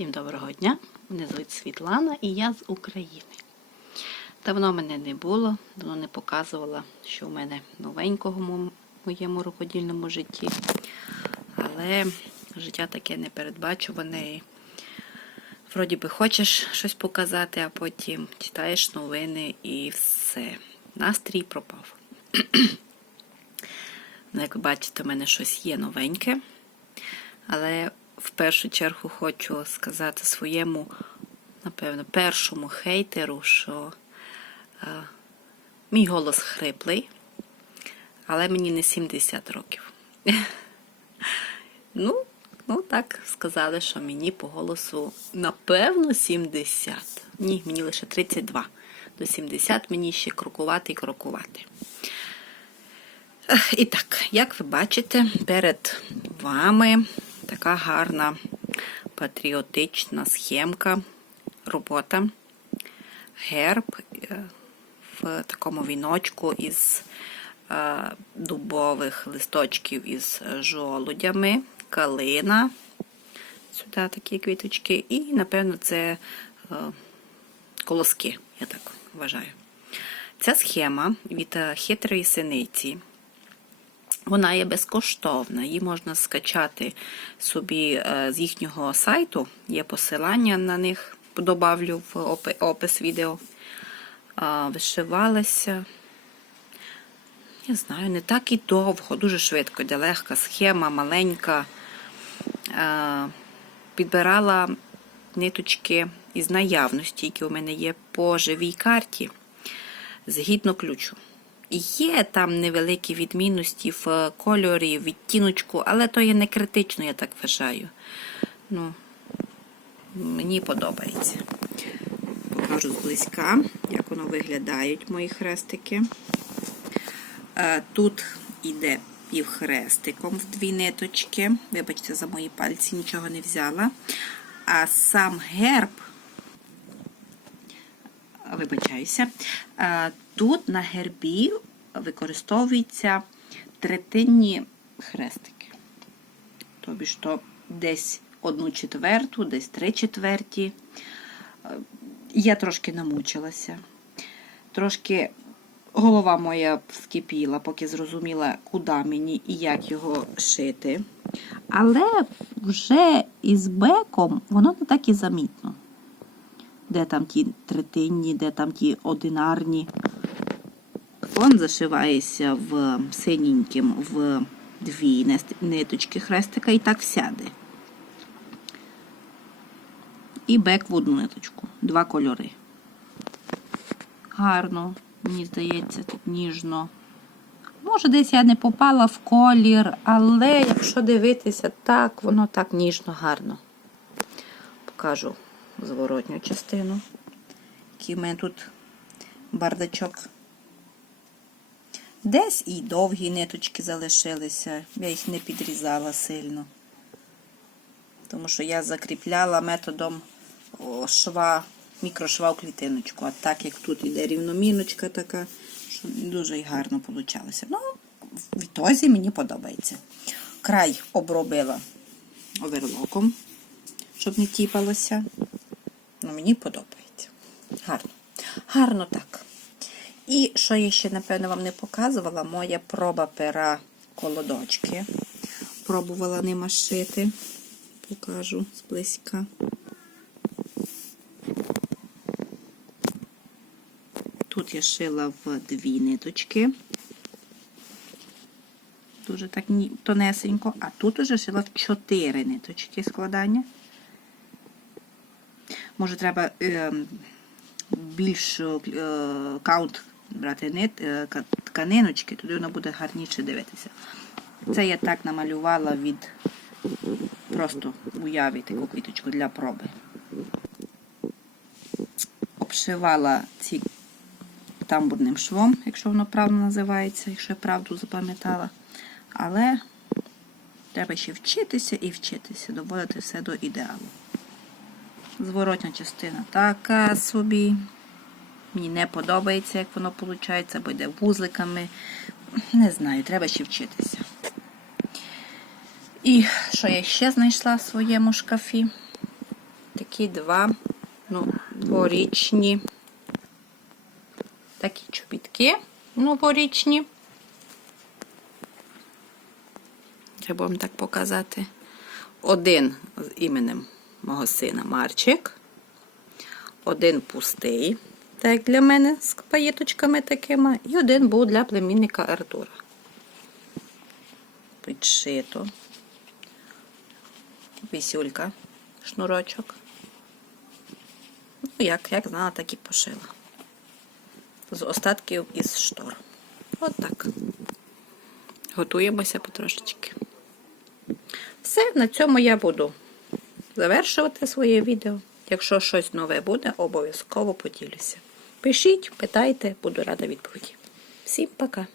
Всім доброго дня! Мене звуть Світлана і я з України. Давно мене не було, давно не показувала, що в мене новенького в моєму рукодільному житті. Але життя таке непередбачуване. Вроді би хочеш щось показати, а потім читаєш новини і все. Настрій пропав. Ну, Як ви бачите, у мене щось є новеньке. Але в першу чергу хочу сказати своєму, напевно, першому хейтеру, що е, мій голос хриплий, але мені не 70 років. ну, ну, так сказали, що мені по голосу, напевно, 70. Ні, мені лише 32. До 70 мені ще крокувати і крокувати. І так, як ви бачите, перед вами така гарна патріотична схемка, робота, герб е, в такому віночку із е, дубових листочків із жолудями, калина, сюди такі квіточки, і, напевно, це е, колоски, я так вважаю. Ця схема від хитрої синиці. Вона є безкоштовна, її можна скачати собі е, з їхнього сайту. Є посилання на них, добавлю в опис відео. Вишивалася. Я знаю, не так і довго, дуже швидко, де легка схема, маленька. Е, Підбирала ниточки із наявності, які у мене є по живій карті, згідно ключу. Є там невеликі відмінності в кольорі, в відтіночку, але то є не критично, я так вважаю. Ну, мені подобається. Покажу зблизька, як воно виглядають мої хрестики. Е, Тут іде півхрестиком в дві ниточки. Вибачте, за мої пальці нічого не взяла. А сам герб вибачаюся. Е, Тут на гербі використовуються третинні хрестики. Тобі ж то десь одну четверту, десь три четверті. Е, Я трошки намучилася. Трошки голова моя вскипіла, поки зрозуміла, куди мені і як його шити. Але вже із беком воно не так і замітно де там ті третинні, де там ті одинарні. Фон зашивається в синеньким в дві ниточки хрестика і так сяде. І бек в одну ниточку. Два кольори. Гарно, мені здається, тут ніжно. Може, десь я не попала в колір, але якщо дивитися так, воно так ніжно, гарно. Покажу зворотню частину. Який в мене тут бардачок. Десь і довгі ниточки залишилися. Я їх не підрізала сильно. Тому що я закріпляла методом шва, мікрошва в клітиночку. А так як тут іде рівномірночка така, що дуже гарно вийшло. Ну, в ітозі мені подобається. Край обробила оверлоком, щоб не тіпалося. Ну, мені подобається. Гарно. Гарно так. І що я ще, напевно, вам не показувала, моя проба пера колодочки. Пробувала ними шити. Покажу зблизька. Тут я шила в дві ниточки. Дуже так тонесенько, а тут уже шила в чотири ниточки складання. Може, треба е, більш е, каунт брати нит, е, тканиночки, тоді воно буде гарніше дивитися. Це я так намалювала від просто уяві таку квіточку для проби. Обшивала ці тамбурним швом, якщо воно правильно називається, якщо я правду запам'ятала. Але треба ще вчитися і вчитися, доводити все до ідеалу. Зворотня частина така собі. Мені не подобається, як воно виходить, бо йде вузликами. Не знаю, треба ще вчитися. І що я ще знайшла в своєму шкафі? такі два ну, дворічні такі чобітки новорічні. Треба вам так показати. Один з іменем мого сина Марчик. Один пустий, так як для мене, з паєточками такими. І один був для племінника Артура. Підшито. Вісюлька, шнурочок. Ну, як, як знала, так і пошила. З остатків із штор. От так. Готуємося потрошечки. Все, на цьому я буду завершувати своє відео. Якщо щось нове буде, обов'язково поділюся. Пишіть, питайте, буду рада відповіді. Всім пока!